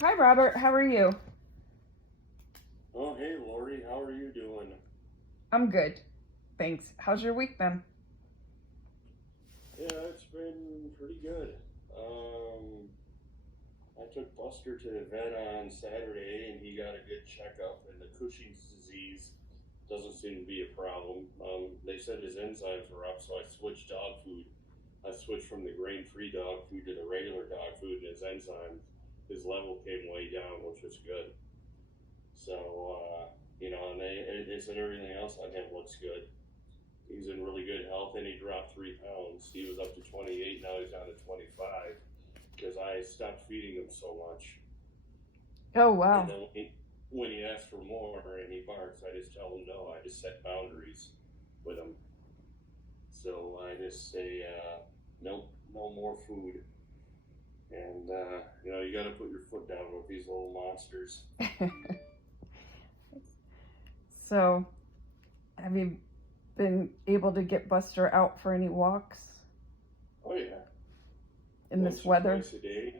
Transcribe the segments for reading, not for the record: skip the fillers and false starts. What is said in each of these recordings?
Hi, Robert. How are you? Oh, hey, Lori, how are you doing? I'm good. Thanks. How's your week been? Yeah, it's been pretty good. Um, I took Buster to the vet on Saturday and he got a good checkup, and the Cushing's disease doesn't seem to be a problem. They said his enzymes were up, so I switched dog food. I switched from the grain free dog food to the regular dog food, and his enzymes, his level came way down, which was good. So, and they said everything else on him looks good. He's in really good health, and he dropped 3 pounds. He was up to 28, now he's down to 25 because I stopped feeding him so much. Oh, And wow. then when he asks for more and he barks, I just tell him no. I just set boundaries with him. So I just say, nope, no more food. And, you got to put your foot down with these little monsters. So, have you been able to get Buster out for any walks Oh, yeah. in this Once or weather? twice a day.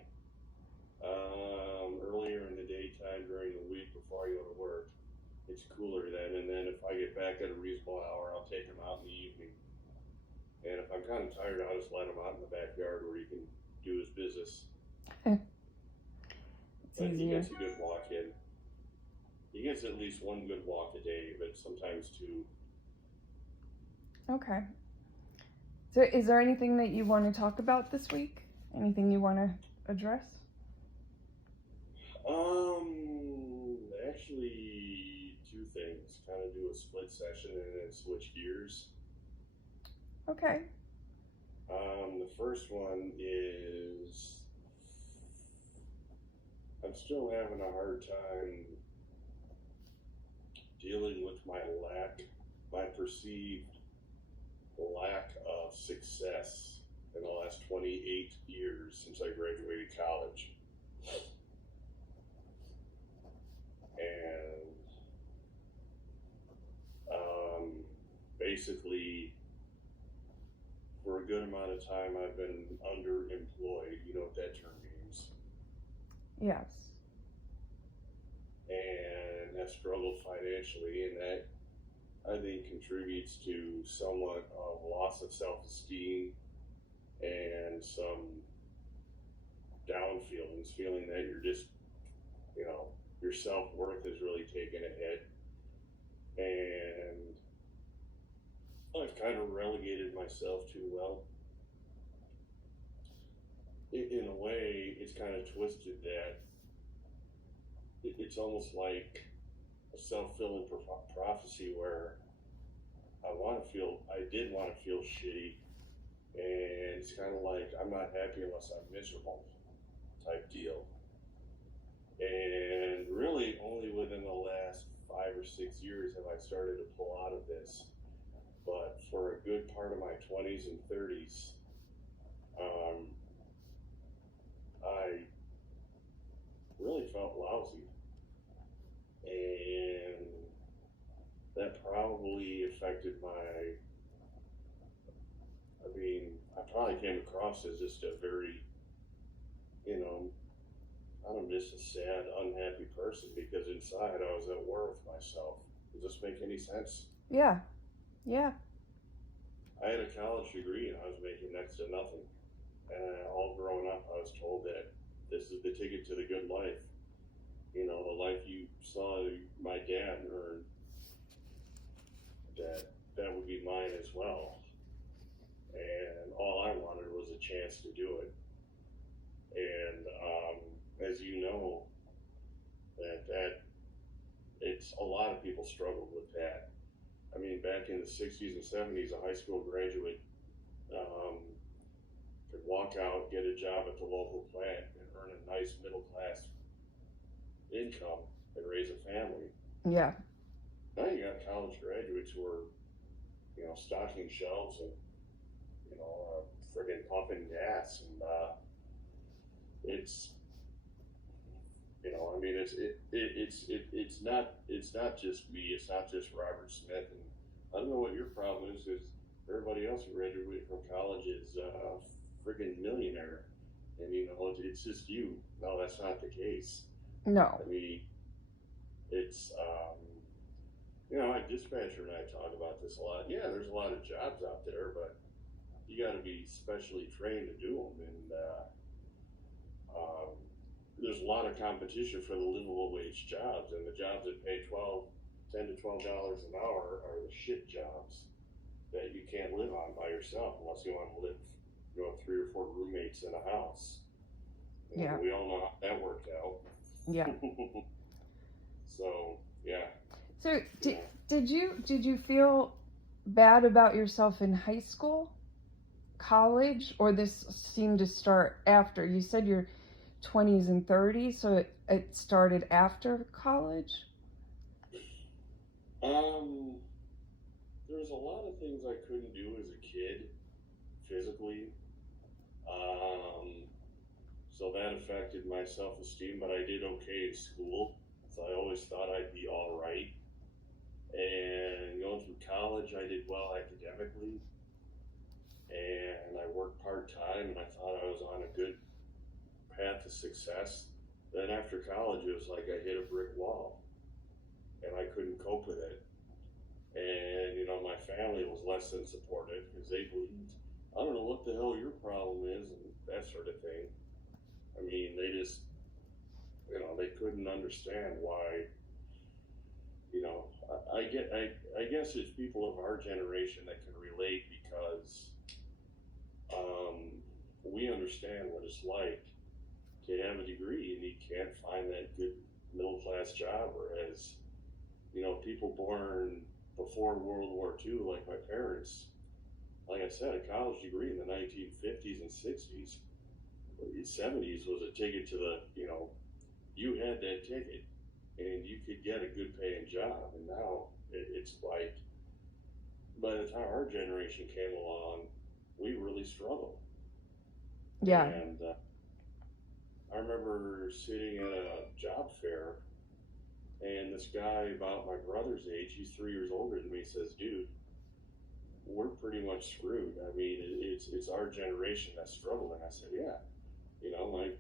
Earlier in the daytime during the week before I go to work. It's cooler then, and then if I get back at a reasonable hour, I'll take him out in the evening. And if I'm kind of tired, I'll just let him out in the backyard where he can do his business. It's But he easier. gets a good walk in. He gets at least one good walk a day, but sometimes two. Okay. So, is there anything that you want to talk about this week? Anything you want to address? Actually, two things. Kind of do a split session and then switch gears. Okay. The first one is I'm still having a hard time dealing with my perceived lack of success in the last 28 years since I graduated college. And basically, for a good amount of time, I've been underemployed. You know what that term means. Yes. And have struggled financially, and that I think contributes to somewhat of loss of self esteem and some down feelings, feeling that you're just, you know, your self worth is really taking a hit. And I've kind of relegated myself to, well, in a way, it's kind of twisted that it's almost like a self fulfilling prophecy where I did want to feel shitty. And it's kind of like, I'm not happy unless I'm miserable type deal. And really, only within the last 5 or 6 years have I started to pull out of this. But for a good part of my 20s and 30s, um, I really felt lousy. And that probably affected I probably came across as just a very, you know, I'm just a sad, unhappy person because inside I was at war with myself. Does this make any sense? Yeah. Yeah. I had a college degree and I was making next to nothing. And all growing up, I was told that this is the ticket to the good life. You know, the life you saw my dad earn, that would be mine as well. And all I wanted was a chance to do it. And as you know, that it's a lot of people struggled with that. I mean, back in the 60s and 70s, a high school graduate um, could walk out, get a job at the local plant, and earn a nice middle class income and raise a family. Yeah. Now you got college graduates who are, stocking shelves and, friggin' pumping gas, and it's, it's not just me, it's not just Robert Smith, and I don't know what your problem is, because everybody else who graduated from college is friggin' millionaire. and it's just you. No, that's not the case. No. I mean, it's a dispatcher and I talk about this a lot. Yeah, there's a lot of jobs out there, but you got to be specially trained to do them, and um, there's a lot of competition for the livable wage jobs, and the jobs that pay $10 to $12 an hour are the shit jobs that you can't live on by yourself unless you want to live, 3 or 4 roommates in a house. Yeah. We all know how that worked out. Yeah. So yeah. So did you feel bad about yourself in high school, college, or this seemed to start after? You said your 20s and 30s, so it started after college? There's a lot of things I couldn't do as a kid, physically. So that affected my self-esteem, but I did okay in school. So I always thought I'd be all right. And going through college, I did well academically, and I worked part-time, and I thought I was on a good path to success. Then after college, it was like I hit a brick wall, and I couldn't cope with it. And my family was less than supportive because they believed, I don't know what the hell your problem is, and that sort of thing. I mean, they just, they couldn't understand why. I guess it's people of our generation that can relate because we understand what it's like to have a degree and you can't find that good middle class job, whereas people born before World War II, like my parents, like I said, a college degree in the 1950s and 60s, 70s was a ticket to the, you had that ticket and you could get a good paying job. And now it's like, by the time our generation came along, we really struggled. Yeah. And I remember sitting at a job fair, and this guy about my brother's age, he's 3 years older than me, says, dude, we're pretty much screwed. I mean, it's our generation that's struggling. I said, yeah. My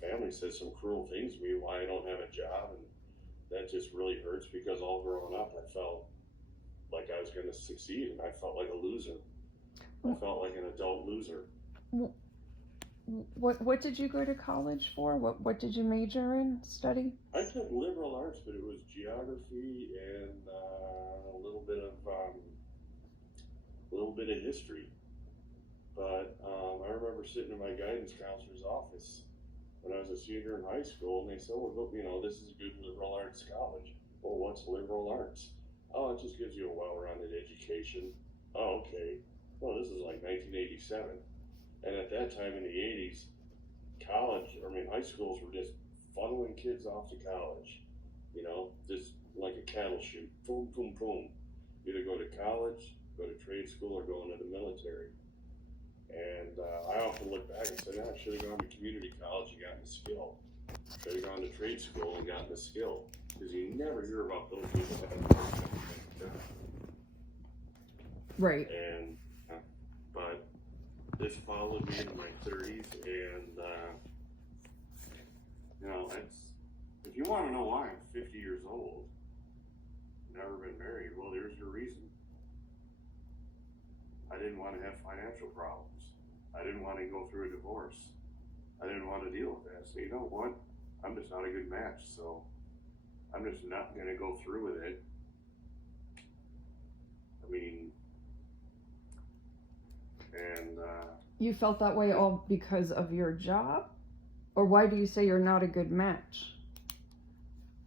family said some cruel things to me why I don't have a job, and that just really hurts because all growing up I felt like I was going to succeed, and I felt like a loser. I felt like an adult loser. What did you go to college for? What did you major in, study? I took liberal arts, but it was geography and a little bit of history. But I remember sitting in my guidance counselor's office when I was a senior in high school, and they said, well, this is a good liberal arts college. Well, what's liberal arts? Oh, it just gives you a well-rounded education. Oh, okay. Well, this is like 1987. And at that time in the 80s, high schools were just funneling kids off to college. Just like a cattle chute. Boom, boom, boom. Either go to college, go to trade school, or go into the military. And I often look back and say, I should have gone to community college and gotten a skill. Should have gone to trade school and gotten a skill. Because you never hear about those people having Right. And, but this followed me into my 30s, and, if you want to know why I'm 50 years old, never been married, well, there's your reason. I didn't want to have financial problems. I didn't want to go through a divorce. I didn't want to deal with that. So you know what? I'm just not a good match. So I'm just not going to go through with it. I mean, and you felt that way all because of your job? Or why do you say you're not a good match?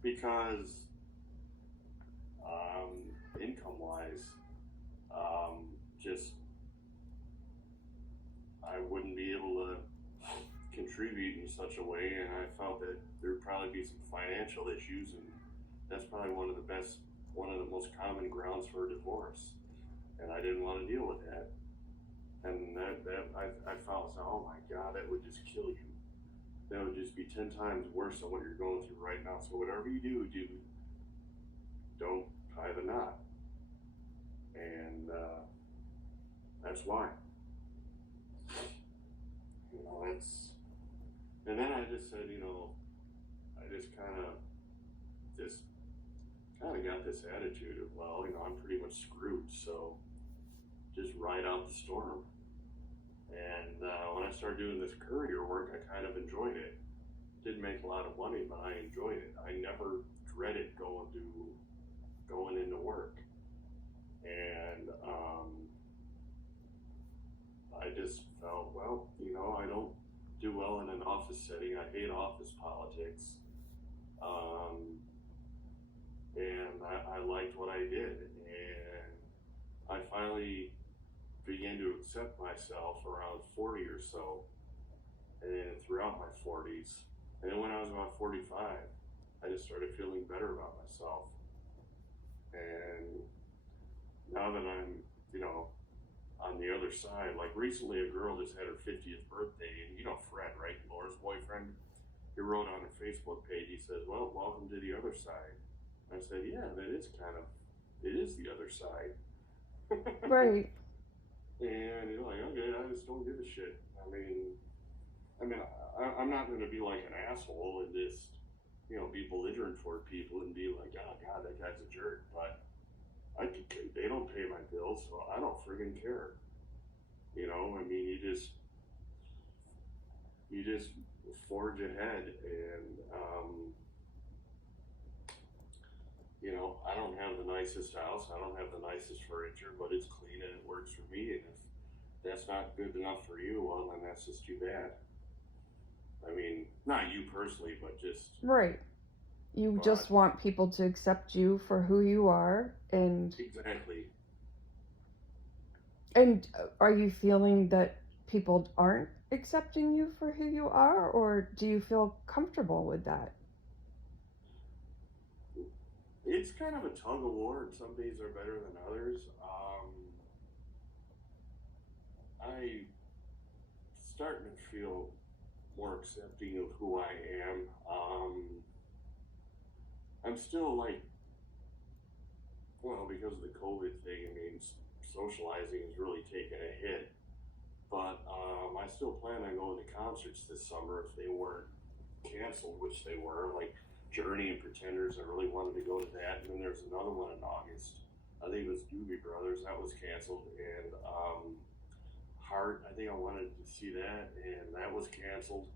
Because income-wise, just I wouldn't be able to contribute in such a way, and I felt that there'd probably be some financial issues, and that's probably one of the most common grounds for a divorce, and I didn't want to deal with that. And I felt, oh my God, that would just kill you. That would just be 10 times worse than what you're going through right now. So whatever you do, don't tie the knot. And that's why. And then I just said, I just kind of got this attitude of, well, I'm pretty much screwed, so just ride out the storm. And when I started doing this courier work, I kind of enjoyed it. Didn't make a lot of money, but I enjoyed it. I never dreaded going into work. And I just felt, well, I don't do well in an office setting. I hate office politics. Um, and I liked what I did. And I finally began to accept myself around 40 or so, and throughout my 40s. And then when I was about 45, I just started feeling better about myself. And now that I'm, on the other side, like recently a girl just had her 50th birthday, and Fred, right, Laura's boyfriend, he wrote on her Facebook page, he says, well, welcome to the other side. I said, yeah, it is the other side. Right. And you're like, okay, I just don't give a shit. I'm not going to be like an asshole and just, be belligerent toward people and be like, oh God, that guy's a jerk. But they don't pay my bills, so I don't friggin' care. You just forge ahead, and I don't have the nicest house, I don't have the nicest furniture, but it's clean and it works for me. And if that's not good enough for you, well, then that's just too bad. Not you personally, but just Right. You just want people to accept you for who you are, and exactly. And are you feeling that people aren't accepting you for who you are, or do you feel comfortable with that? It's kind of a tug of war, and some days are better than others. I starting to feel more accepting of who I am. I'm still like, well, because of the COVID thing, socializing is really taking a hit. But I still plan on going to concerts this summer if they weren't canceled, which they were, like Journey and Pretenders. I really wanted to go to that. And then there's another one in August. I think it was Doobie Brothers. That was canceled. And Heart, I think I wanted to see that, and that was canceled.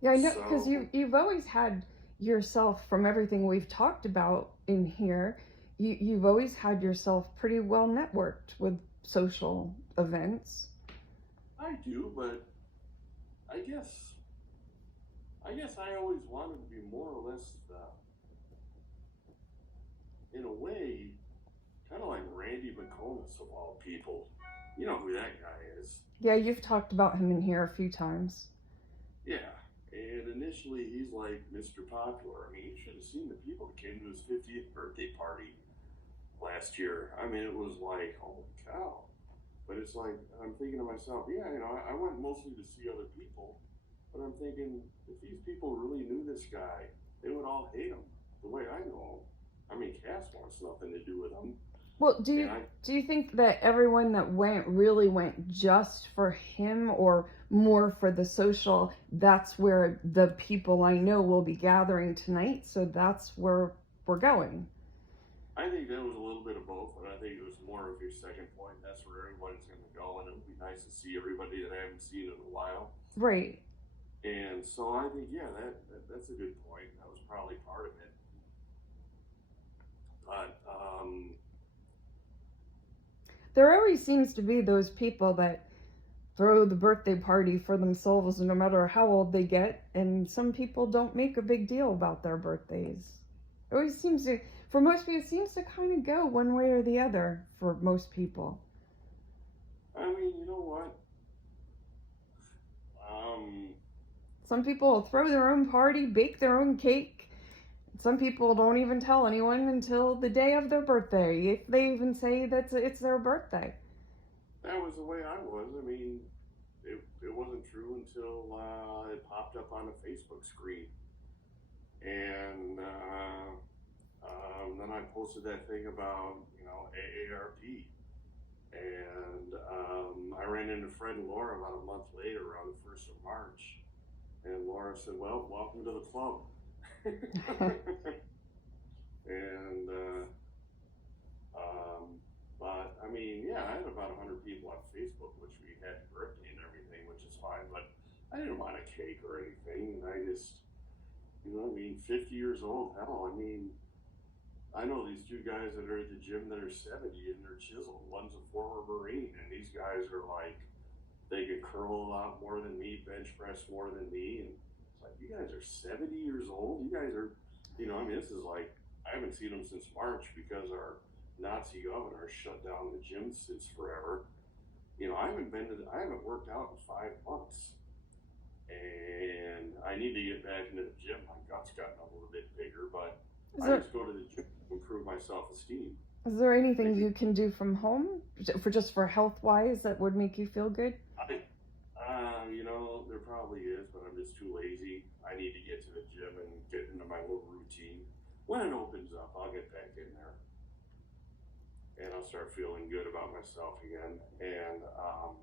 Yeah, I know, because you've always had yourself, from everything we've talked about in here, you've always had yourself pretty well networked with social events. I do, but I guess I always wanted to be more or less, in a way, kind of like Randy McComas of all people. You know who that guy is. Yeah, you've talked about him in here a few times. Yeah, and initially he's like Mr. Popular. You should have seen the people that came to his 50th birthday party last year. It was like, holy cow. But it's like, I'm thinking to myself, yeah, I went mostly to see other people, but I'm thinking, if these people really knew this guy, they would all hate him the way I know him. Cass wants nothing to do with him. Well, do you think that everyone that really went just for him, or more for the social? That's where the people I know will be gathering tonight, so that's where we're going. I think that was a little bit of both, but I think it was more of your second point. That's where everybody's going to go, and it would be nice to see everybody that I haven't seen in a while. Right. And so I think, yeah, that's a good point. That was probably part of it. But there always seems to be those people that throw the birthday party for themselves no matter how old they get, and some people don't make a big deal about their birthdays. It always seems to, for most people, it seems to kind of go one way or the other for most people. You know what? Some people will throw their own party, bake their own cake. Some people don't even tell anyone until the day of their birthday, if they even say that it's their birthday. That was the way I was. It wasn't true until it popped up on a Facebook screen. And then I posted that thing about, AARP. And I ran into Fred and Laura about a month later, around the 1st of March. And Laura said, well, welcome to the club. And, but I mean, yeah, I had about 100 people on Facebook, which we had birthday and everything, which is fine, but I didn't want a cake or anything. And I just, you know, I mean, 50 years old, hell, I mean, I know these two guys that are at the gym that are 70 and they're chiseled. One's a former Marine, and these guys are like, they can curl a lot more than me, bench press more than me. And it's like, you guys are 70 years old? You guys are, you know, I mean, this is like, I haven't seen them since March because our Nazi governor shut down the gym since forever. You know, I haven't worked out in 5 months. And I need to get back into the gym. My gut's gotten a little bit bigger, but Is I there just go to the gym to improve my self-esteem. is there anything you can do from home for health wise that would make you feel good? You know, there probably is, but I'm just too lazy. I need to get to the gym and get into my little routine. When it opens up, I'll get back in there, and I'll start feeling good about myself again. And um,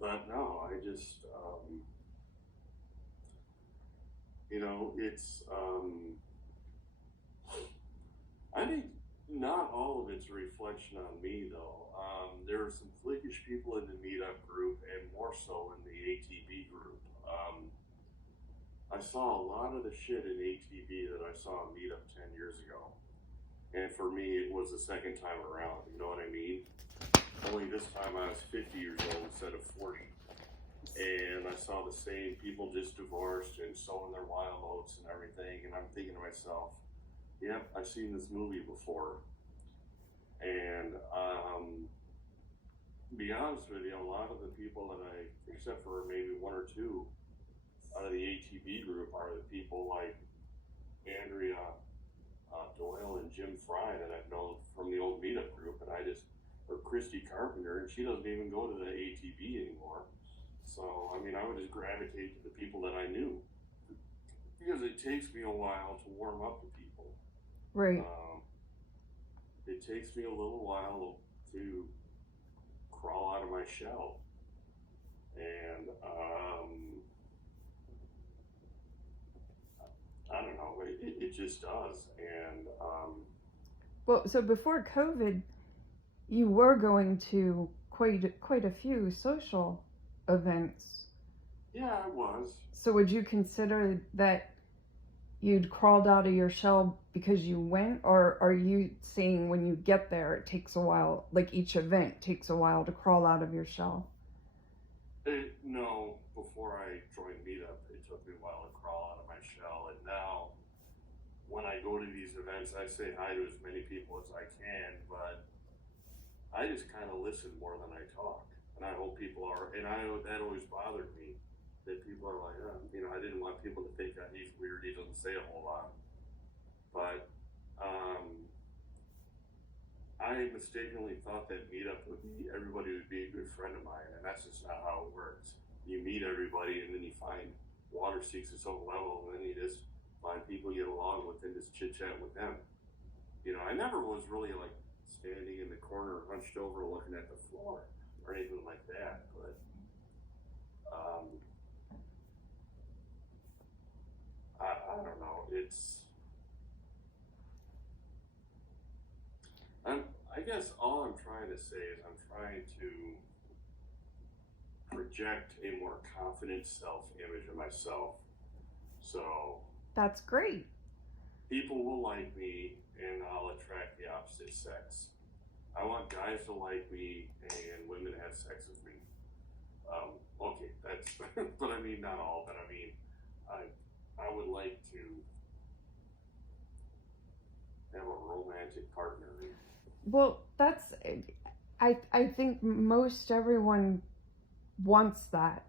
but no, I just you know, it's I think not all of it's a reflection on me, though. There are some flickish people in the meetup group, and more so in the ATB group. I saw a lot of the shit in ATB that I saw in meetup 10 years ago. And for me, it was the second time around. You know what I mean? Only this time I was 50 years old instead of 40. And I saw the same people just divorced and sowing their wild oats and everything. And I'm thinking to myself, yep, I've seen this movie before. And to be honest with you, a lot of the people that except for maybe one or two out of the ATB group, are the people like Andrea Doyle and Jim Fry that I've known from the old meetup group, and or Christy Carpenter, and she doesn't even go to the ATB anymore. So, I mean, I would just gravitate to the people that I knew, because it takes me a while to warm up to people. Right. It takes me a little while to crawl out of my shell. And I don't know, it just does. And Well, so before COVID, you were going to quite a few social events. yeah, I was. So would you consider that you'd crawled out of your shell because you went, or are you saying when you get there it takes a while, like each event takes a while to crawl out of your shell? No, before I joined Meetup, it took me a while to crawl out of my shell, and now when I go to these events, I say hi to as many people as I can, but I just kind of listen more than I talk. And I hope people are, and that always bothered me, that people are like, you know, I didn't want people to think that he's weird, he doesn't say a whole lot. But I mistakenly thought that meetup everybody would be a good friend of mine, and that's just not how it works. You meet everybody, and then you find water seeks its own level, and then you just find people you get along with and just chit chat with them. You know, I never was really like standing in the corner, hunched over, looking at the floor or anything like that. But I don't know. I guess all I'm trying to say is I'm trying to project a more confident self-image of myself. So That's great. people will like me, and I'll attract the opposite sex. I want guys to like me and women to have sex with me. Okay, that's, but I mean, not all, but I mean, I would like to have a romantic partner. Well, that's I think most everyone wants that,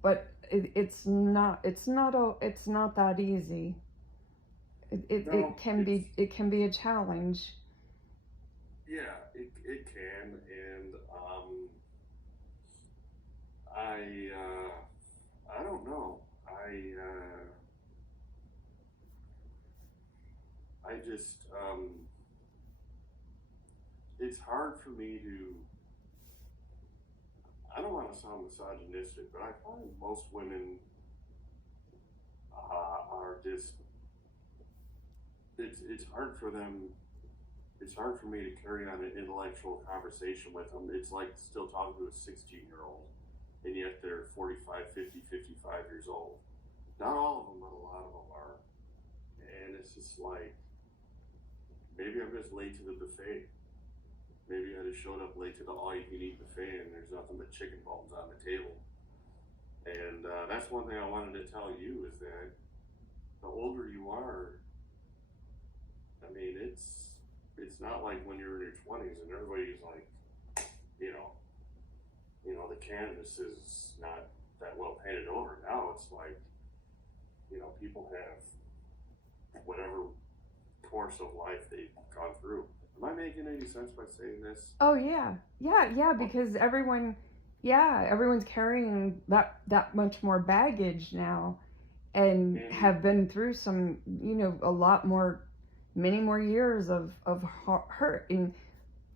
but it's not that easy. No, It can be a challenge. yeah, it can, and I don't know. I just it's hard for me to. I don't want to sound misogynistic, but I find most women are just, it's hard for them, it's hard for me to carry on an intellectual conversation with them. It's like still talking to a 16-year-old, and yet they're 45, 50, 55 years old. Not all of them, but a lot of them are. And it's just like, maybe I'm just late to the buffet. Maybe I just showed up late to the all-you-can-eat buffet and there's nothing but chicken bones on the table. And that's one thing I wanted to tell you is that the older you are, I mean, it's not like when you're in your 20s and everybody's like, you know, the canvas is not that well painted over. Now it's like, people have whatever course of life they've gone through. Am I making any sense by saying this? Oh yeah, because everyone's carrying that much more baggage now, and have been through some, a lot more, many more years of hurt. And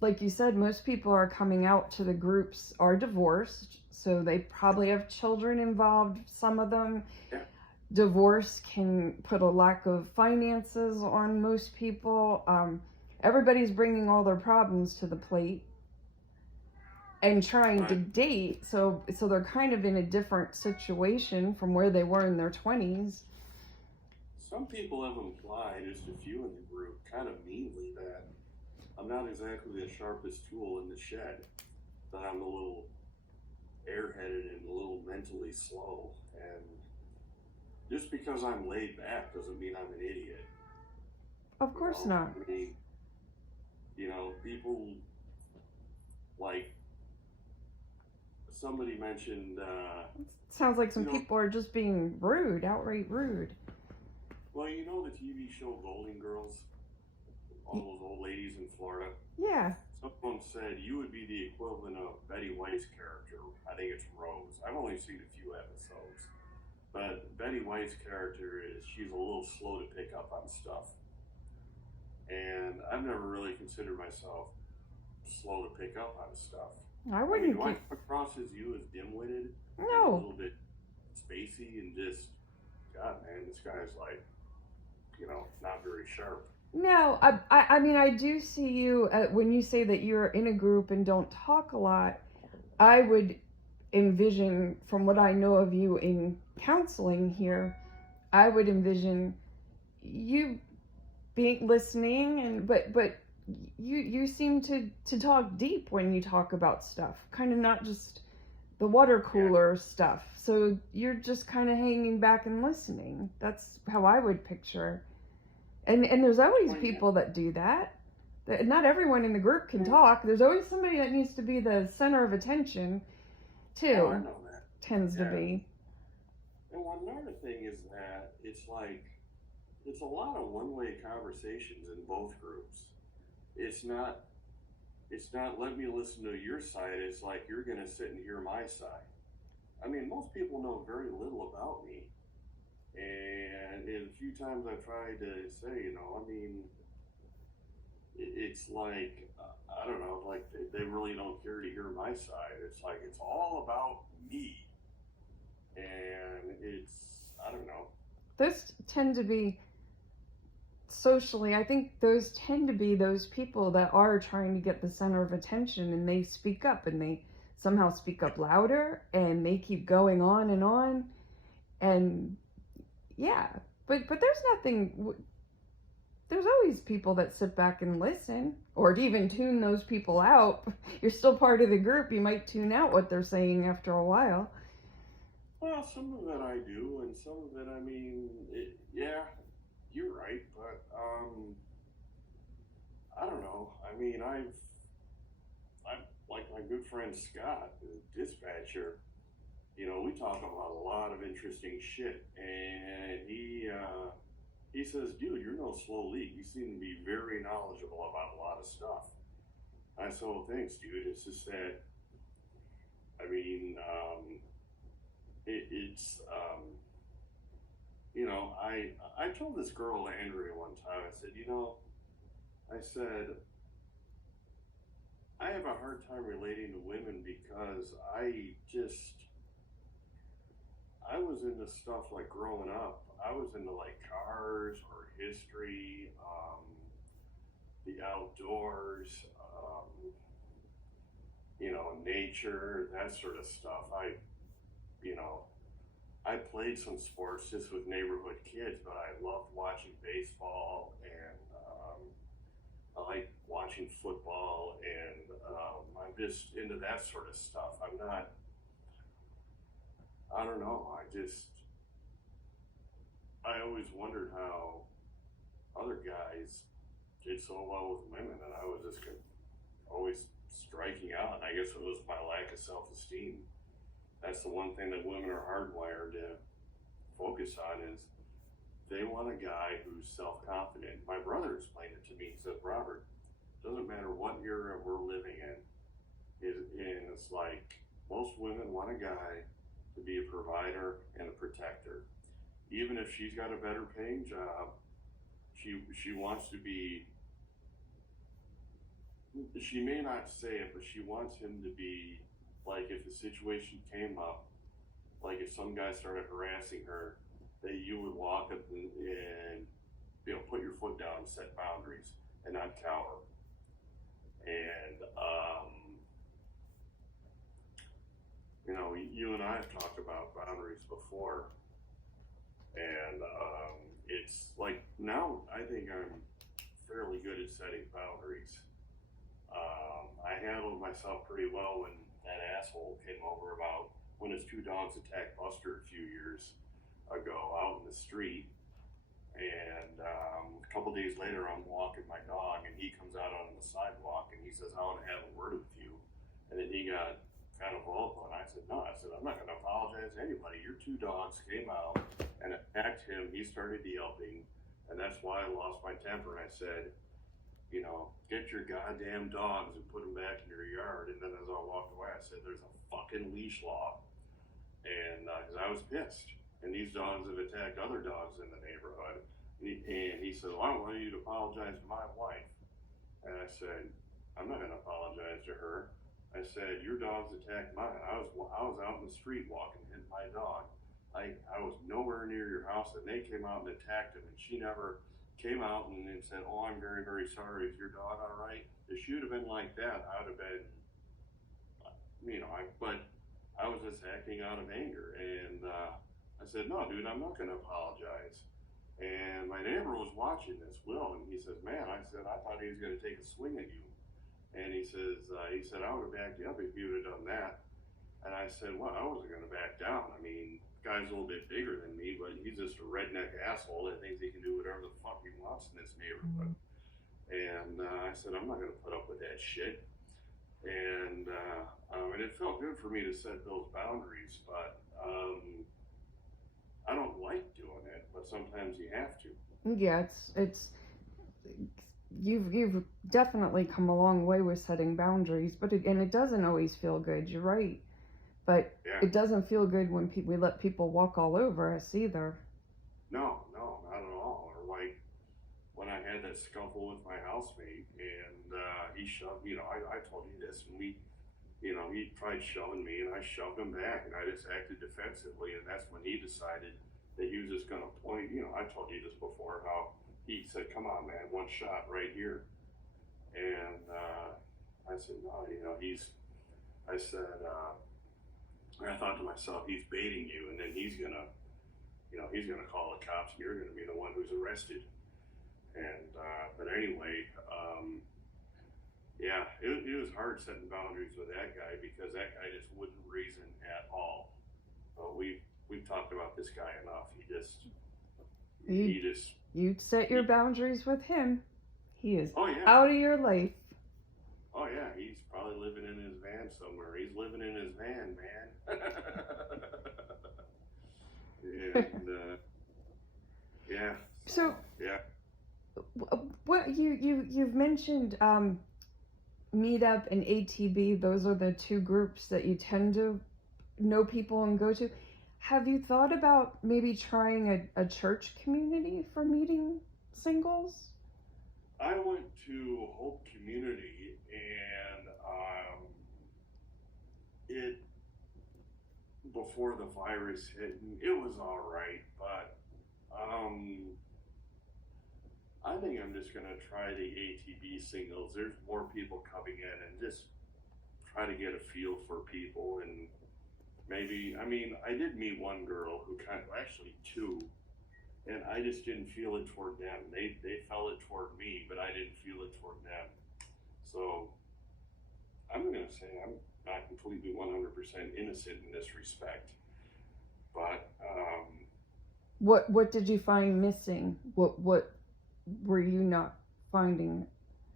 like you said, most people are coming out to the groups are divorced, so they probably have children involved, some of them. Yeah. Divorce can put a lack of finances on most people. Everybody's bringing all their problems to the plate and trying to date, so they're kind of in a different situation from where they were in their 20s. Some people have implied, just a few in the group, kind of meanly, that I'm not exactly the sharpest tool in the shed, that I'm a little airheaded and a little mentally slow, and just because I'm laid back doesn't mean I'm an idiot. Of course not. I mean, people, like, somebody mentioned, sounds like some people are just being rude, outright rude. Well, the TV show Golden Girls, all those old ladies in Florida? Yeah. Someone said you would be the equivalent of Betty White's character. I think it's Rose. I've only seen a few episodes. But Betty White's character she's a little slow to pick up on stuff. And I've never really considered myself slow to pick up on stuff. I wouldn't. Do I come across as you as dim-witted? No. A little bit spacey and just, God, man, this guy's like, not very sharp. No, I mean, I do see you, when you say that you're in a group and don't talk a lot, I would envision, from what I know of you in counseling here, I would envision you being listening, but you seem to talk deep when you talk about stuff, kind of not just the water cooler stuff. So you're just kind of hanging back and listening. That's how I would picture. And there's always people that do that. Not everyone in the group can talk. There's always somebody that needs to be the center of attention, too. Oh, I know that. Tends to be. And another thing is that it's like, it's a lot of one-way conversations in both groups. It's not let me listen to your side. It's like you're going to sit and hear my side. I mean, most people know very little about me. And a few times I tried to say, I mean, it's like, I don't know, like they really don't care to hear my side. It's like, it's all about me. And I don't know. Those tend to be, socially, I think those tend to be those people that are trying to get the center of attention, and they speak up, and they somehow speak up louder, and they keep going on. And yeah, but there's nothing, there's always people that sit back and listen, or to even tune those people out. You're still part of the group. You might tune out what they're saying after a while. Well, some of it I do, and some of it, I mean, yeah, you're right, but I don't know. I mean, I'm like my good friend Scott, the dispatcher. We talk about a lot of interesting shit, and he says, dude, you're no slow leak. You seem to be very knowledgeable about a lot of stuff. I said, well, thanks, dude. It's just that, I mean, I told this girl, Andrea, one time, I said, I have a hard time relating to women because I was into stuff like growing up. I was into like cars or history, the outdoors, nature, that sort of stuff. You know, I played some sports just with neighborhood kids, but I loved watching baseball and I like watching football and I'm just into that sort of stuff. I don't know. I always wondered how other guys did so well with women, and I was just always striking out. And I guess it was my lack of self-esteem. That's the one thing that women are hardwired to focus on is they want a guy who's self-confident. My brother explained it to me. He said, Robert, doesn't matter what era we're living in, and it's like most women want a guy to be a provider and a protector. Even if she's got a better paying job, she wants to be. She may not say it, but she wants him to be like if the situation came up, like if some guy started harassing her, that you would walk up and put your foot down and set boundaries and not cower. And you and I have talked about boundaries before, and it's like now I think I'm fairly good at setting boundaries. I handled myself pretty well when that asshole came over about when his two dogs attacked Buster a few years ago out in the street. And a couple days later, I'm walking my dog, and he comes out on the sidewalk, and he says, "I want to have a word with you." And then he got kind of vocal, and I said, "No," I said, "I'm not going to apologize to anybody. Your two dogs came out and attacked him. He started yelping, and that's why I lost my temper." And I said, get your goddamn dogs and put them back in your yard. And then as I walked away, I said, there's a fucking leash law. And because I was pissed. And these dogs have attacked other dogs in the neighborhood. And he said, well, I want you to apologize to my wife. And I said, I'm not going to apologize to her. I said, your dogs attacked mine. I was out in the street walking, hitting my dog. I was nowhere near your house, and they came out and attacked him, and she never came out and said, "Oh, I'm very, very sorry. Is your dog all right?" If she would have been like that, I would have been, but I was just acting out of anger. And I said, "No, dude, I'm not going to apologize." And my neighbor was watching this, Will, and he says, "Man," I said, "I thought he was going to take a swing at you." And he said, "I would have backed you up if you would have done that." And I said, "Well, I wasn't going to back down. I mean, guy's a little bit bigger than me, but he's just a redneck asshole that thinks he can do whatever the fuck he wants in this neighborhood." And I said, "I'm not going to put up with that shit." And it felt good for me to set those boundaries, but I don't like doing it, but sometimes you have to. Yeah, it's you've definitely come a long way with setting boundaries, but it doesn't always feel good. You're right. But yeah. It doesn't feel good when we let people walk all over us either. No, not at all. Or like when I had that scuffle with my housemate, and he shoved. I told you this, and he tried shoving me, and I shoved him back, and I just acted defensively, and that's when he decided that he was just going to point. I told you this before, how he said, "Come on, man, one shot right here," and I said, "No, I said. I thought to myself, he's baiting you, and then he's gonna call the cops, and you're gonna be the one who's arrested." And but anyway, yeah, it was hard setting boundaries with that guy because that guy just wouldn't reason at all. But we've talked about this guy enough. You'd set your boundaries with him. He is oh, yeah. out of your life. Oh yeah, he's probably living in his van somewhere. He's living in his van, man. And yeah. So yeah. What you've mentioned Meetup and ATB. Those are the two groups that you tend to know people and go to. Have you thought about maybe trying a church community for meeting singles? I went to Hope Community, and it before the virus hit, it was all right, but I think I'm just gonna try the ATB singles. There's more people coming in, and just try to get a feel for people. And maybe, I mean, I did meet one girl who actually two, and I just didn't feel it toward them. They felt it toward me, but I didn't feel it toward them. So I'm gonna say I'm not completely 100% innocent in this respect, but What did you find missing? What were you not finding?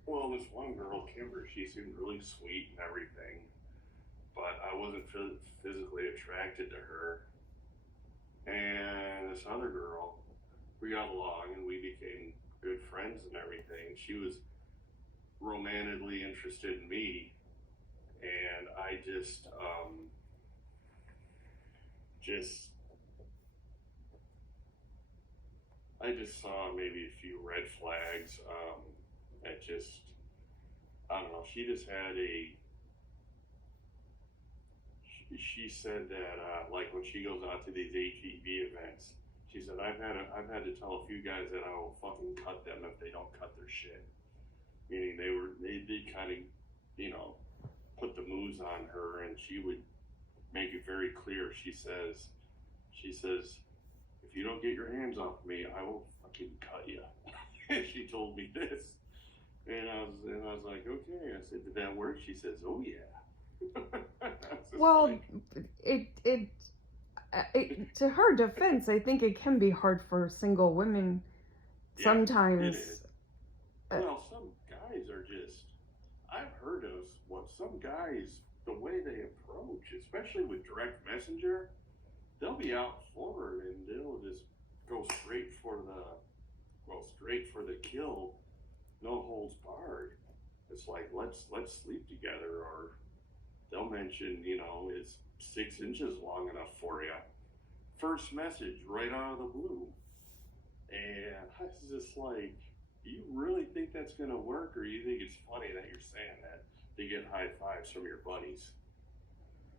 well, this one girl, Kimber, she seemed really sweet and everything, but I wasn't physically attracted to her. And this other girl, we got along and we became good friends and everything. She was romantically interested in me, and I just saw maybe a few red flags. That just, I don't know. She just had she said that like when she goes out to these ATV events, she said I've had to tell a few guys that I will fucking cut them if they don't cut their shit. Meaning they did kind of, you know, put the moves on her, and she would make it very clear. She says, if you don't get your hands off me, I will fucking cut you. And she told me this, and I was like, okay. I said, did that work? She says, oh yeah. Well, like, it to her defense, I think it can be hard for single women sometimes. It is. Well, some guys are just, I've heard of what some guys, the way they approach, especially with direct messenger, they'll be out forward and they'll just go straight for the kill, no holds barred. It's like, let's sleep together, or they'll mention, you know, is 6 inches long enough for you? First message right out of the blue. And I was just like, do you really think that's gonna work, or you think it's funny that you're saying that to get high fives from your buddies?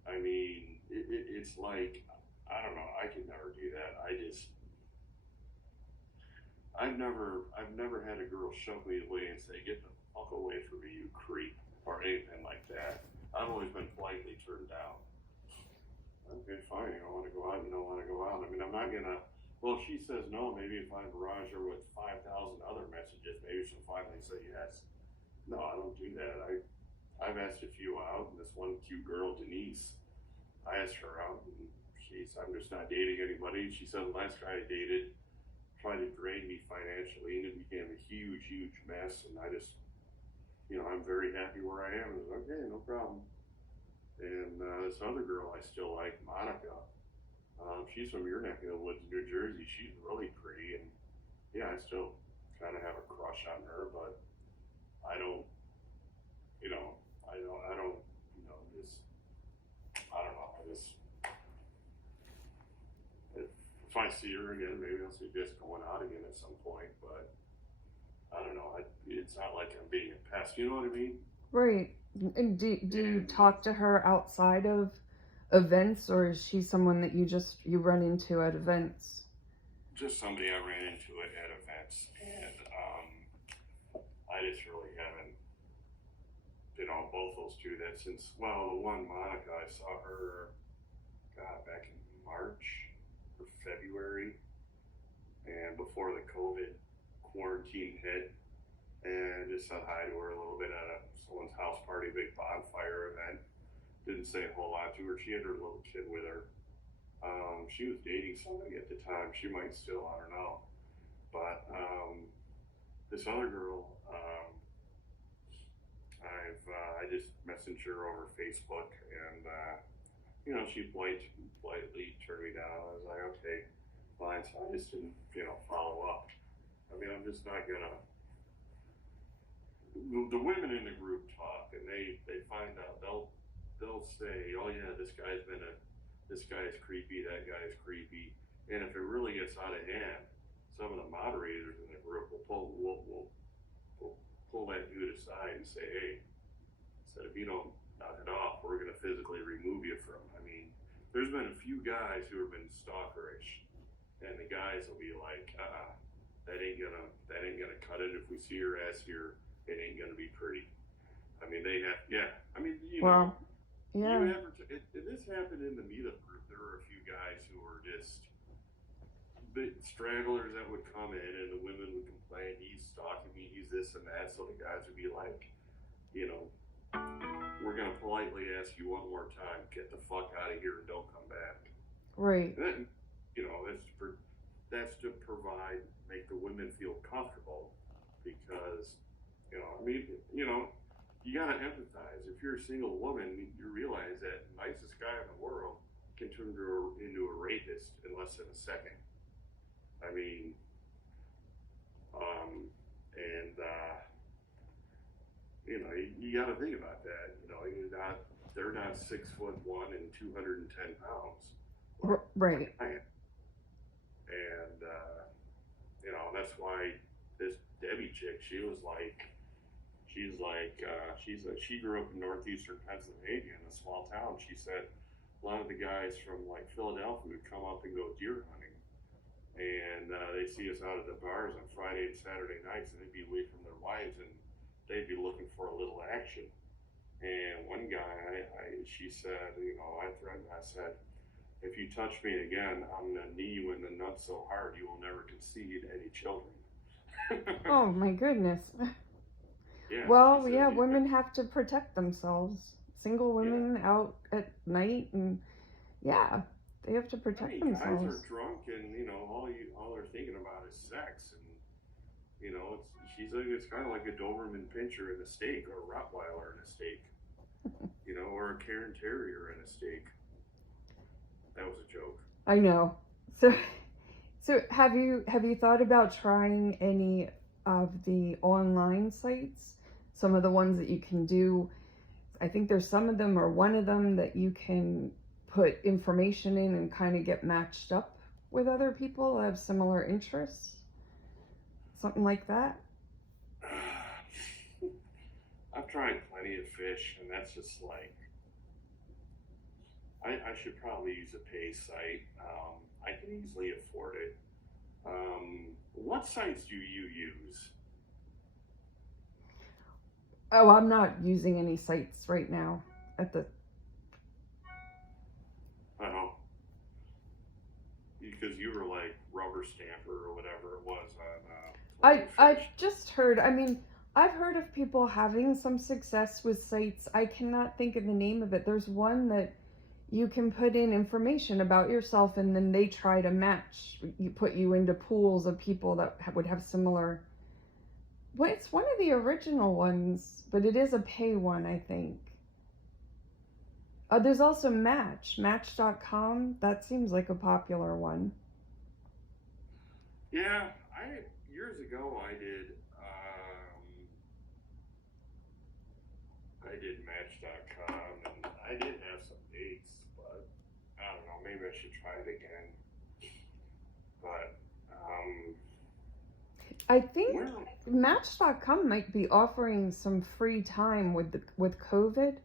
I mean, it's like, I don't know. I could never do that. I've never had a girl shove me away and say, "Get the fuck away from me, you creep," or anything like that. I've always been politely turned down. Okay, fine. You don't want to go out. You don't want to go out. I mean, I'm not gonna. Well, if she says no, maybe if I barrage her with 5,000 other messages, maybe she'll finally say yes. No, I don't do that. I've asked a few out, and this one cute girl, Denise, I asked her out, and I'm just not dating anybody. She said the last guy I dated tried to drain me financially, and it became a huge mess. And I just, you know, I'm very happy where I am. And I was like, okay, no problem. And this other girl I still like, Monica. She's from your neck of the woods, New Jersey. She's really pretty, and yeah, I still kind of have a crush on her, but I don't, you know, I don't, you know, just, I don't know, if I see her again, maybe I'll suggest going out again at some point, but I don't know, it's not like I'm being a pest, you know what I mean? Right. And do you talk to her outside of events, or is she someone that you run into at events? Just somebody I ran into at events, and I just really haven't, you know, both those two that since, well, the one, Monica, I saw her, God, back in March or February, and before the COVID quarantine hit, and just said hi to her a little bit at someone's house party, big bonfire event. Didn't say a whole lot to her. She had her little kid with her. She was dating somebody at the time. She might still, I don't know. But this other girl, I just messaged her over Facebook, and you know, she politely turned me down. I was like, okay, fine. So I just didn't, you know, follow up. I mean, I'm just not gonna. The women in the group talk, and they find out. They'll say, oh yeah, this guy is creepy, that guy is creepy, and if it really gets out of hand, some of the moderators in the group will pull that dude aside and say, hey, said, if you don't knock it off, we're gonna physically remove you from. I mean, there's been a few guys who have been stalkerish, and the guys will be like, that ain't gonna cut it. If we see your ass here, it ain't gonna be pretty. I mean, they have, yeah. I mean, Well, yeah. This happened in the meetup group. There were a few guys who were just big stragglers that would come in, and the women would complain, he's stalking me, he's this and that. So the guys would be like, we're gonna politely ask you one more time, get the fuck out of here and don't come back. Right. And then, that's to make the women feel comfortable, because, you gotta empathize. If you're a single woman, you realize that the nicest guy in the world can turn into a rapist in less than a second. I mean, you gotta think about that. They're not 6'1" and 210 pounds. Right. And, that's why this Debbie chick, she grew up in northeastern Pennsylvania in a small town. She said a lot of the guys from like Philadelphia would come up and go deer hunting, and they see us out at the bars on Friday and Saturday nights, and they'd be away from their wives, and they'd be looking for a little action. And one guy, she said, I threatened, I said, if you touch me again, I'm gonna knee you in the nuts so hard you will never conceive any children. Oh my goodness. Yeah, well, yeah, women have to protect themselves. Single women out at night, and yeah, they have to protect themselves. Guys are drunk, and all they're thinking about is sex, and it's kind of like a Doberman Pinscher in a steak, or a Rottweiler in a steak, or a Cairn Terrier in a steak. That was a joke. I know. So have you thought about trying any of the online sites? Some of the ones that you can do. I think there's some of them, or one of them, that you can put information in and kind of get matched up with other people that have similar interests. Something like that. I've tried plenty of fish, and that's just like, I should probably use a pay site. I can easily afford it. What sites do you use? Oh, I'm not using any sites right now Oh. Because you were like Rubber Stamper or whatever it was on. I've just heard. I mean, I've heard of people having some success with sites. I cannot think of the name of it. There's one that you can put in information about yourself, and then they try to match. You put you into pools of people that would have similar. Well, it's one of the original ones, but it is a pay one, I think. There's also Match.com. That seems like a popular one. Yeah, years ago I did Match.com, and I did have some dates, but I don't know, maybe I should try it again. But I think Match.com might be offering some free time with COVID.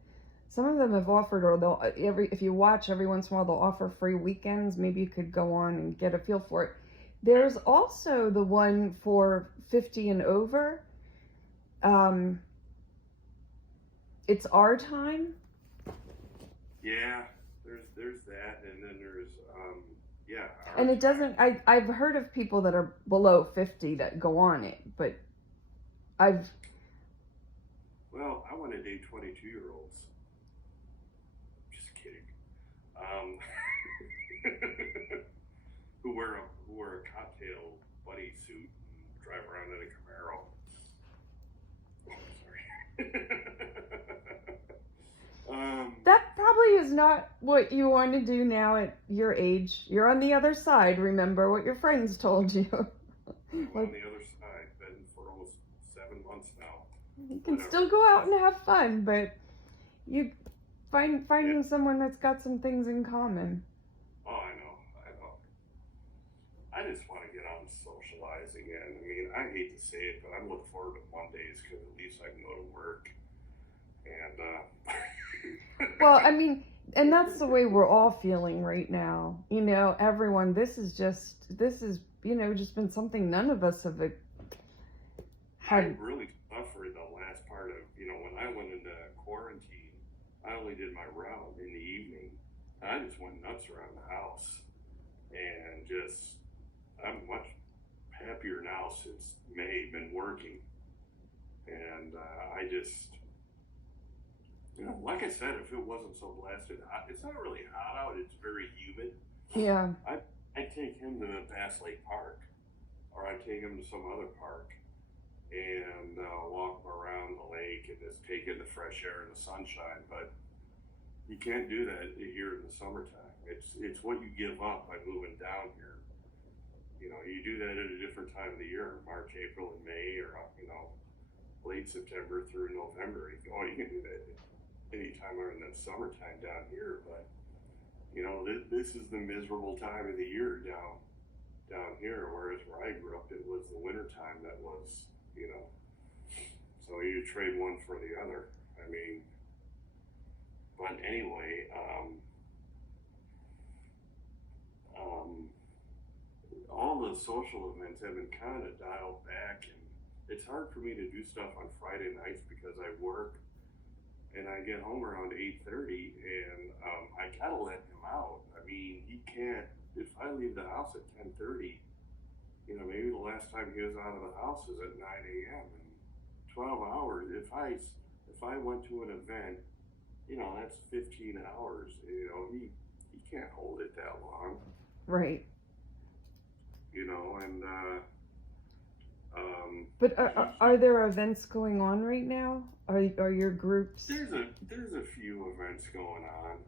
Some of them have offered, or if you watch every once in a while, they'll offer free weekends. Maybe you could go on and get a feel for it. There's also the one for 50 and over. It's Our Time. Yeah, there's that, and then there's and it doesn't. I've heard of people that are below 50 that go on it, but I want to date 22-year-olds. Just kidding. Who wear a cocktail buddy suit and drive around in a Camaro. Sorry. That probably is not what you want to do now at your age. You're on the other side. Remember what your friends told you. I'm on the other side. Been for almost 7 months now. You can still go out and have fun, but you finding someone that's got some things in common. Oh, I know. I just want to get out and socialize again. I mean, I hate to say it, but I'm looking forward to Mondays because at least I can go to work And Well, I mean, and that's the way we're all feeling right now. You know, everyone, this is, you know, just been something none of us have I had. really suffered the last part of, when I went into quarantine, I only did my round in the evening. I just went nuts around the house and I'm much happier now since May, been working. And I just, like I said, if it wasn't so blasted hot, it's not really hot out, it's very humid. Yeah, I take him to Bass Lake Park, or I take him to some other park and walk him around the lake and just take in the fresh air and the sunshine. But you can't do that here in the summertime. It's what you give up by moving down here. You do that at a different time of the year, March, April, and May, or late September through November. You can do that anytime in the summertime down here. But this is the miserable time of the year down here. Whereas where I grew up, it was the winter time that was, so you trade one for the other. I mean, but anyway, all the social events have been kind of dialed back, and it's hard for me to do stuff on Friday nights because I work and I get home around 8:30, and I gotta let him out. I mean, he can't. If I leave the house at 10:30, maybe the last time he was out of the house is at 9 a.m. and 12 hours. If I went to an event, that's 15 hours. He can't hold it that long. right. And But are there events going on right now? Are your groups? there's a few events going on.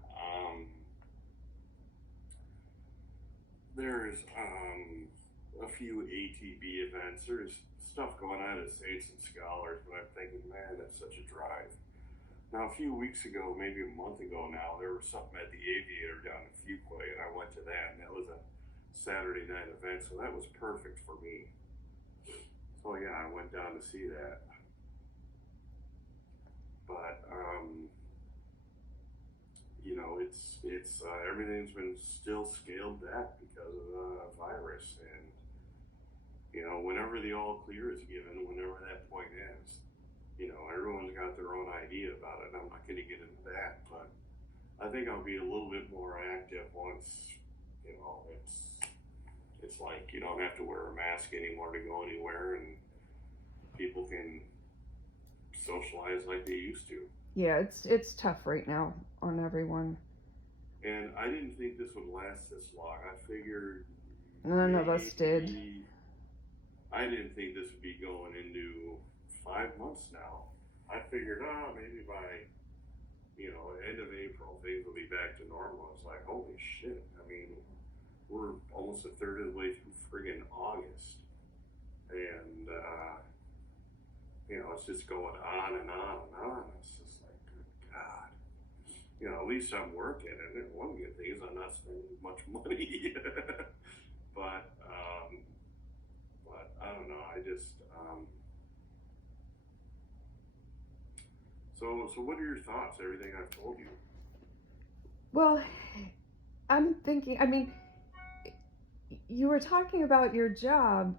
There's a few ATB events. There's stuff going on at Saints and Scholars, but I'm thinking, man, that's such a drive. Now, a few weeks ago, maybe a month ago now, there was something at the Aviator down in Fuquay, and I went to that, and that was a Saturday night event, so that was perfect for me. So yeah, I went down to see that. But it's everything's been still scaled back because of the virus, and whenever the all clear is given, whenever that point is, everyone's got their own idea about it. I'm not going to get into that, but I think I'll be a little bit more active once it's like you don't have to wear a mask anymore to go anywhere, and people can socialize like they used to. Yeah, it's tough right now on everyone. And I didn't think this would last this long. I figured None of us did. I didn't think this would be going into 5 months now. I figured, maybe by end of April things will be back to normal. It's like, holy shit! I mean, we're almost a third of the way through friggin' August, and it's just going on and on and on. It's just like, good God. At least I'm working, and one good thing is I'm not spending much money. but I don't know. I just so what are your thoughts? Everything I've told you. Well, I'm thinking. I mean, you were talking about your job.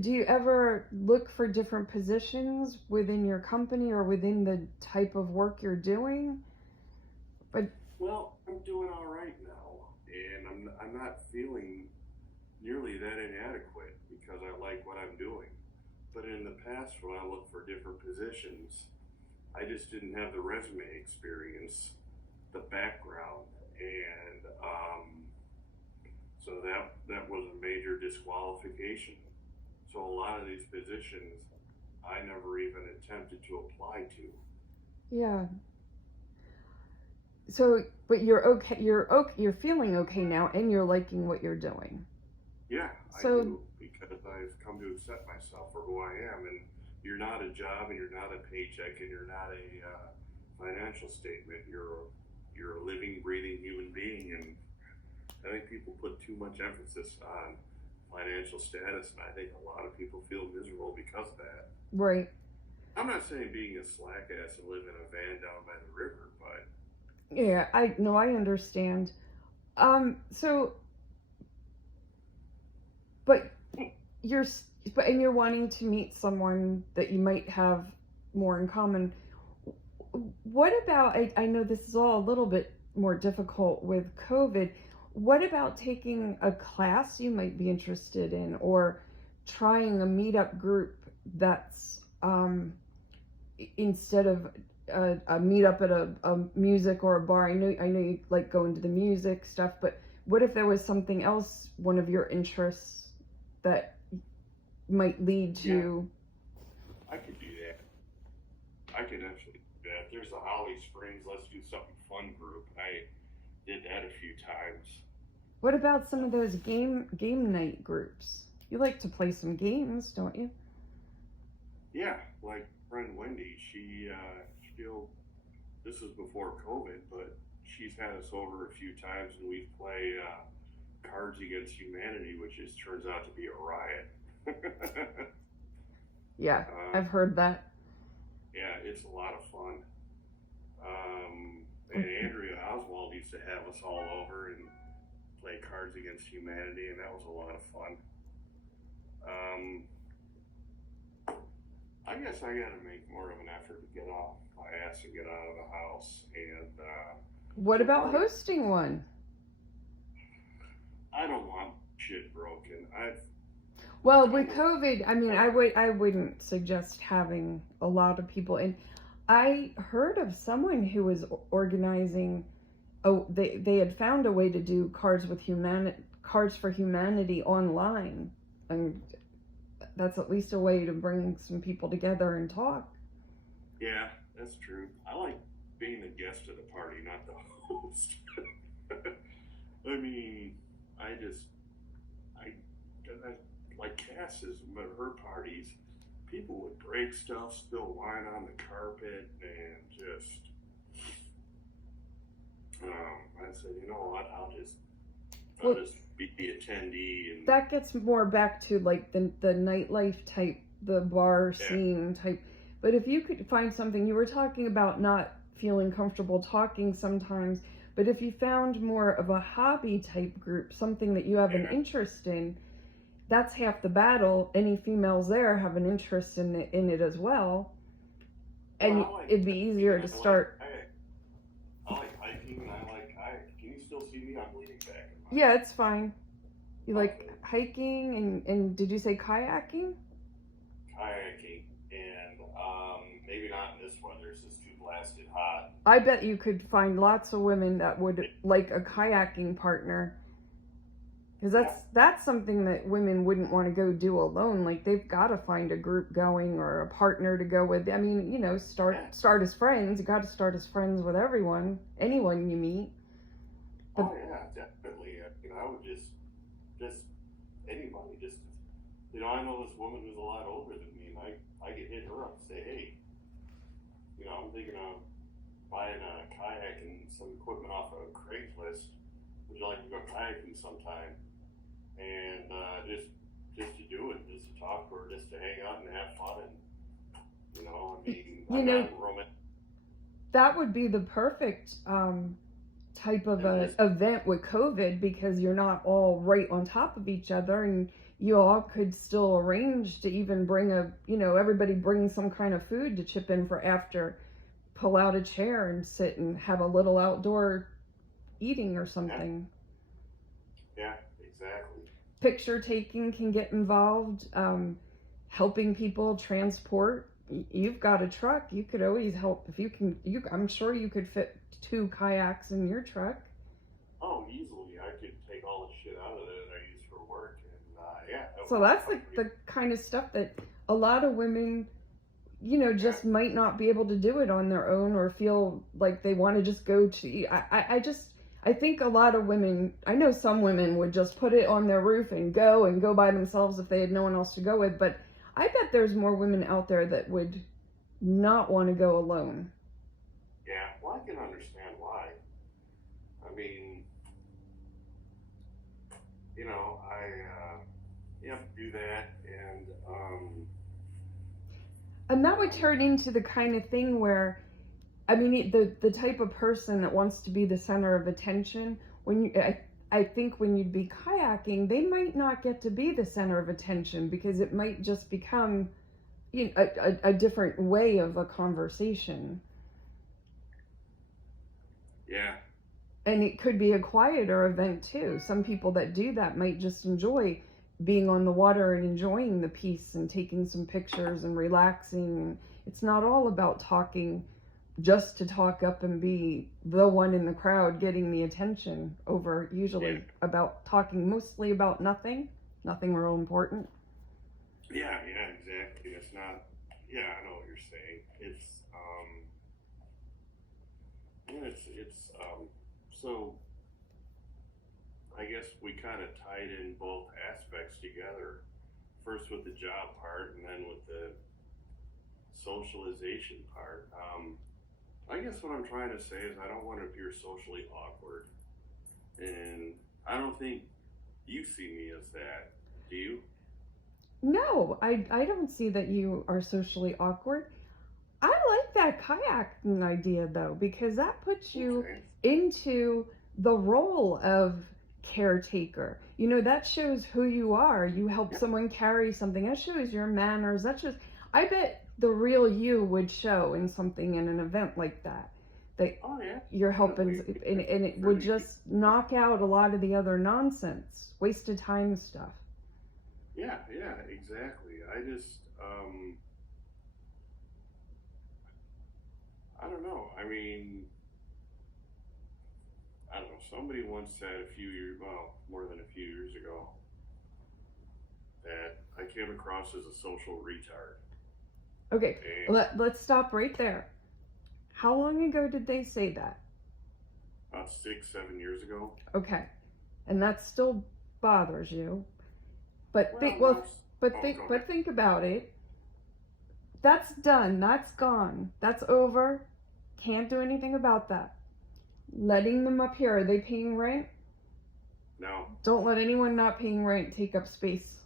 Do you ever look for different positions within your company or within the type of work you're doing? Well, I'm doing all right now, and I'm not feeling nearly that inadequate because I like what I'm doing. But in the past, when I looked for different positions, I just didn't have the resume experience, the background, and so that was a major disqualification. So a lot of these positions, I never even attempted to apply to. Yeah. So, but you're okay. You're feeling okay now, and you're liking what you're doing. Yeah, So, I do, because I've come to accept myself for who I am, and you're not a job, and you're not a paycheck, and you're not a financial statement. You're a living, breathing human being, and I think people put too much emphasis on financial status, and I think a lot of people feel miserable because of that. right. I'm not saying being a slack ass and living in a van down by the river, but Yeah, I understand. So, but you're but and you're wanting to meet someone that you might have more in common. What about, I know this is all a little bit more difficult with COVID. What about taking a class you might be interested in, or trying a meetup group that's instead of a meetup at a music or a bar? I know you like going to the music stuff, but what if there was something else, one of your interests that might lead to? I could do that. I could actually do that. There's a Holly Springs Let's Do Something Fun group. I did that a few times. What about some of those game night groups? You like to play some games, don't you? Yeah, like friend Wendy, she'll. This was before COVID, but she's had us over a few times, and we play Cards Against Humanity, which just turns out to be a riot. Yeah, I've heard that. Yeah, it's a lot of fun. And Andrea Oswald used to have us all over and play Cards Against Humanity, and that was a lot of fun. I guess I got to make more of an effort to get off my ass and get out of the house. And what about hosting one? I don't want shit broken. Well, with COVID, I mean, I wouldn't suggest having a lot of people. And I heard of someone who was organizing. Oh, they had found a way to do Cards for Humanity online, and that's at least a way to bring some people together and talk. Yeah, that's true. I like being the guest of the party, not the host. I mean, I like Cass's, her parties, people would break stuff, spill wine on the carpet, and just, I said, you know what, I'll just be the attendee. And that gets more back to like the nightlife type, the bar scene type. But if you could find something, you were talking about not feeling comfortable talking sometimes, but if you found more of a hobby type group, something that you have an interest in, that's half the battle. Any females there have an interest in it as well, and it'd be easier to start. I like hiking and I like kayaking. Can you still see me? I'm leaning back. Yeah, it's fine. You like hiking and did you say kayaking? Kayaking, and maybe not in this weather. It's just too blasted hot. I bet you could find lots of women that would like a kayaking partner. Because that's something that women wouldn't want to go do alone. Like, they've got to find a group going or a partner to go with. I mean, you know, start as friends. You got to start as friends with anyone you meet. But, oh yeah, definitely. You know, I would just anybody. You know, I know this woman who's a lot older than me, and I could hit her up and say, hey, you know, I'm thinking of buying a kayak and some equipment off of Craigslist. Would you like to go kayaking sometime? And just to do it, just to talk or just to hang out and have fun, and you know, I mean, I'm not romantic. That would be the perfect type of event with COVID, because you're not all right on top of each other, and you all could still arrange to even bring everybody bring some kind of food to chip in for after, pull out a chair and sit and have a little outdoor eating or something. Yeah, exactly. Picture taking can get involved. Helping people transport. You've got a truck. You could always help if you can. I'm sure you could fit 2 kayaks in your truck. Oh, easily. I could take all the shit out of it that I use for work, and yeah. So that's the kind of stuff that a lot of women, you know, just might not be able to do it on their own, or feel like they want to just go to. I think a lot of women, I know some women would just put it on their roof and go by themselves if they had no one else to go with, but I bet there's more women out there that would not want to go alone. Yeah, well, I can understand why. I mean, you know, you have to do that, and And that would turn into the kind of thing where, I mean, the type of person that wants to be the center of attention, I think when you'd be kayaking, they might not get to be the center of attention because it might just become, you know, a different way of a conversation. Yeah. And it could be a quieter event too. Some people that do that might just enjoy being on the water and enjoying the peace and taking some pictures and relaxing. It's not all about talking just to talk up and be the one in the crowd getting the attention over usually about talking mostly about nothing real important. Yeah, exactly. It's not, I know what you're saying. So I guess we kind of tied in both aspects together. First with the job part and then with the socialization part. I guess what I'm trying to say is I don't want to appear socially awkward. And I don't think you see me as that. Do you? No, I don't see that you are socially awkward. I like that kayaking idea though, because that puts you into the role of caretaker. You know, that shows who you are. You help someone carry something. That shows your manners. That shows, I bet the real you would show in something in an event like that. That you're helping, and it would just knock out a lot of the other nonsense, wasted time stuff. Yeah, exactly. I just, I don't know. I mean, I don't know. Somebody once said more than a few years ago, that I came across as a social retard. Okay, let's stop right there. How long ago did they say that? About 6-7 years ago. Okay, and that still bothers you. But think about it. That's done. That's gone. That's over. Can't do anything about that. Letting them up here. Are they paying rent? No. Don't let anyone not paying rent take up space.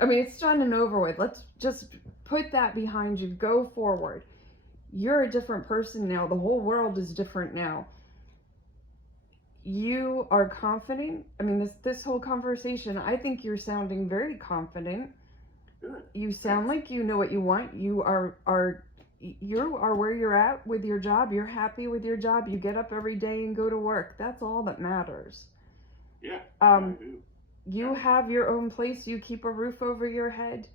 I mean, it's done and over with. Let's just put that behind you. Go forward. You're a different person now. The whole world is different now. You are confident. I mean, this whole conversation, I think you're sounding very confident. Good. You sound like you know what you want. You are where you're at with your job. You're happy with your job. You get up every day and go to work. That's all that matters. Yeah. I do. You have your own place. You keep a roof over your head.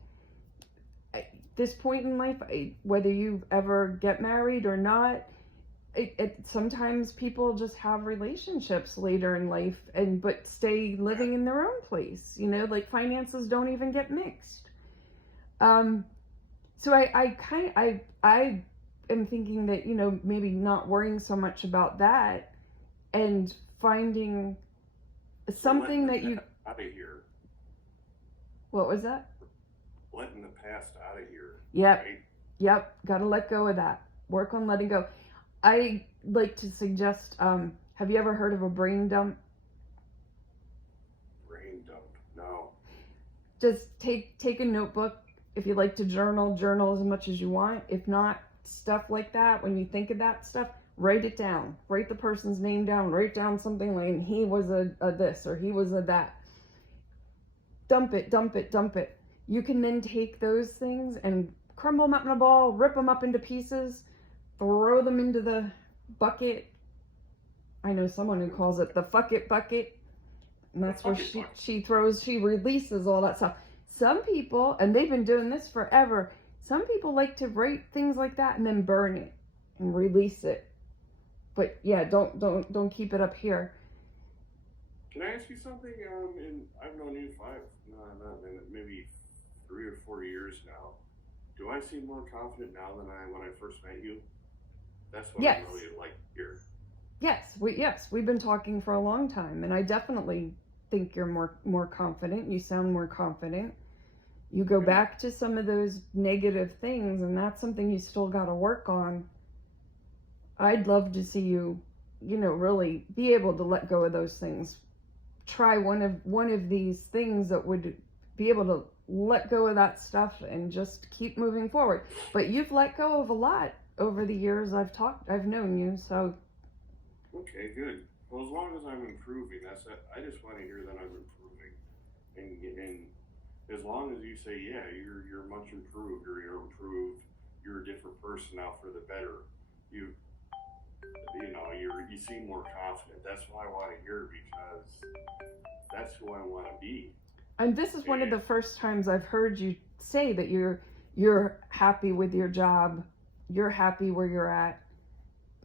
At this point in life, whether you ever get married or not, sometimes people just have relationships later in life but stay living in their own place. You know, like finances don't even get mixed. So I am thinking that, you know, maybe not worrying so much about that and finding something that you out of here. What was that? Letting the past out of here. Yep. Right? Yep. Gotta let go of that. Work on letting go. I like to suggest, have you ever heard of a brain dump? Brain dump? No. Just take a notebook. If you like to journal as much as you want. If not, stuff like that, when you think of that stuff, write it down. Write the person's name down. Write down something like, he was a this or he was a that. Dump it. You can then take those things and crumble them up in a ball, rip them up into pieces, throw them into the bucket. I know someone who calls it the fuck it bucket. And that's where she releases all that stuff. Some people, and they've been doing this forever, some people like to write things like that and then burn it and release it. But yeah, don't keep it up here. Can I ask you something? I've known you maybe 3 or 4 years now. Do I seem more confident now than when I first met you? That's what I really like here. Yes, we've been talking for a long time, and I definitely think you're more confident. You sound more confident. You go back to some of those negative things, and that's something you still got to work on. I'd love to see you, you know, really be able to let go of those things. Try one of these things that would be able to let go of that stuff and just keep moving forward. But you've let go of a lot over the years I've known you, so. Okay, good. Well, as long as I'm improving, that's it. I just want to hear that I'm improving, and as long as you say, yeah, you're much improved, or you're improved, you're a different person now for the better. You know, you seem more confident. That's what I want to hear, because that's who I want to be. And this is one of the first times I've heard you say that you're happy with your job, you're happy where you're at.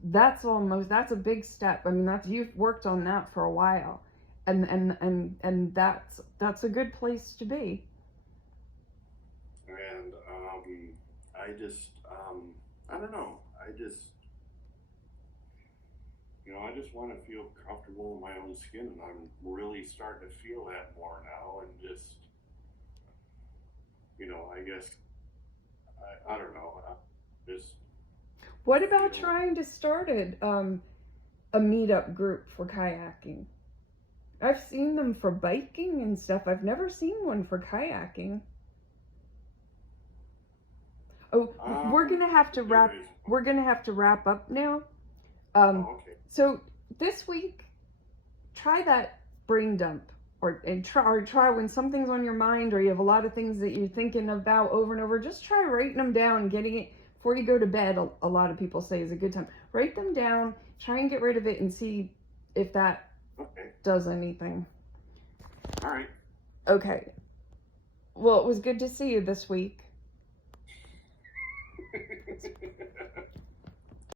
That's a big step. I mean, you've worked on that for a while, and that's a good place to be. And I just I don't know. I just want to feel comfortable in my own skin, and I'm really starting to feel that more now. And just, I guess, I don't know. Just. What about trying to start a meetup group for kayaking? I've seen them for biking and stuff. I've never seen one for kayaking. Oh, we're gonna have to wrap up now. Okay. So this week, try that brain dump, or try when something's on your mind, or you have a lot of things that you're thinking about over and over. Just try writing them down, getting it before you go to bed. A lot of people say is a good time. Write them down, try and get rid of it, and see if that does anything. All right. Okay. Well, it was good to see you this week.